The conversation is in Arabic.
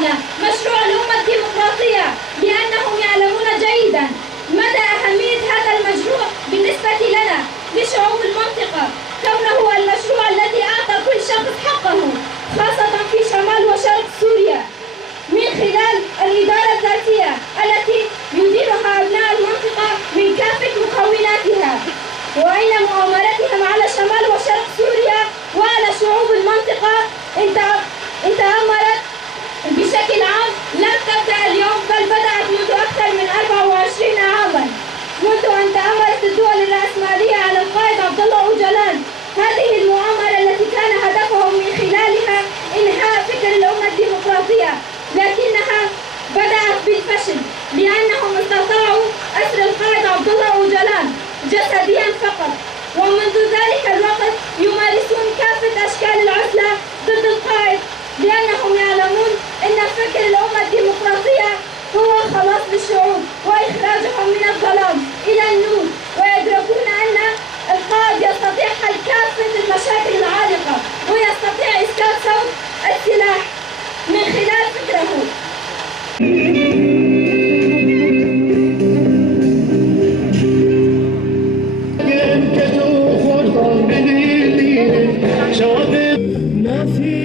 مشروعنا مشروع الأمة الديمقراطية، لأنهم يعلمون جيدا مدى أهمية هذا المشروع بالنسبة لنا لشعوب المنطقة، كونه المشروع الذي أعطى كل شخص حقه، خاصة في شمال وشرق سوريا، من خلال الإدارة الذاتية التي يديرها أبناء المنطقة من كافة مكوناتها، وإن مؤامرتهم على شمال وشرق سوريا وعلى شعوب المنطقة إن تأمرت بشكل عام لم تبدأ اليوم، بل بدأت منذ أكثر من 24 عاما، منذ أن تأمرت الدول الرأسمالية على القائد عبد الله أوجلان. هذه المؤامرة التي كان هدفهم من خلالها إنهاء فكر الأمة الديمقراطية، لكنها بدأت بالفشل، لأنهم استطاعوا أسر القائد عبد الله أوجلان جسديا فقط، ومنذ ذلك الوقت يمارسون كافة أشكال العزلة ضد القائد، لأنهم يعلمون أن فكر الأمة الديمقراطية هو خلاص للشعوب وإخراجهم من الظلام إلى النور، ويدركون أن القائد يستطيع حل كافة المشاكل العالقة، ويستطيع إسكات صوت السلاح من خلال فكره. ما في